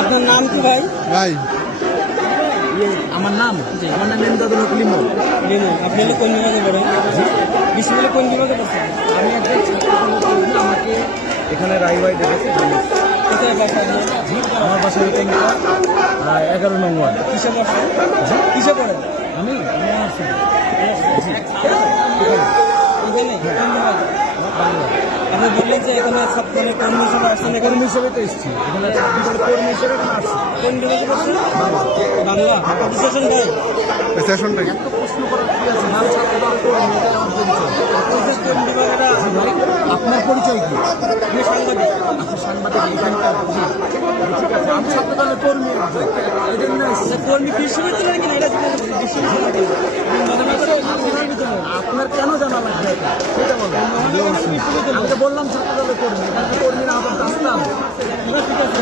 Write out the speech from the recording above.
আপনার নাম কি ভাই? ভাই আমার নাম ইমদাদুল হক লিমন। আপনি কোন বিভাগে পড়েন? বিশ্ববিদ্যালয়ে কোন বিভাগে পড়ছেন? আমি একজন ছাত্র, আমাকে এখানে রাইওয়াই ডেকেছে। কোথায় বাসা? আমার বাসা হচ্ছে 11 নং ওয়ার্ড। কিসে পড়ছেন? কিসে পড়েন? আমি আপনি বললেন যে এখানে ছাত্রের কর্মী হিসেবে আসছেন। কর্মী হিসেবে তো এসেছি, এখানে কর্মী হিসেবে এখানে আসছি। কোন বিভাগে পড়ছেন? বাংলা সেশন ভাই। সেশনটা কি? প্রশ্ন করার কি আছে? নাম ছাত্র কর্মী, এটাই আমার পরিচয়। কোন বিভাগেরা? আপনার পরিচয় কি? আমি সাংবাদিক। আপনি সাংবাদিক এখানকার? ঠিক আছে, আমি ছাত্র দলের কর্মী। এই জন্য কর্মী বিশ্ববিদ্যালয় কিনা এটা বিশ্ববিদ্যালয় আপনার কেন জানা লাগবে সেটা বলবেন। আমি তো বললাম ছাত্র দলের কর্মী, এখানে কর্মীরা আবার আসলাম। ঠিক আছে।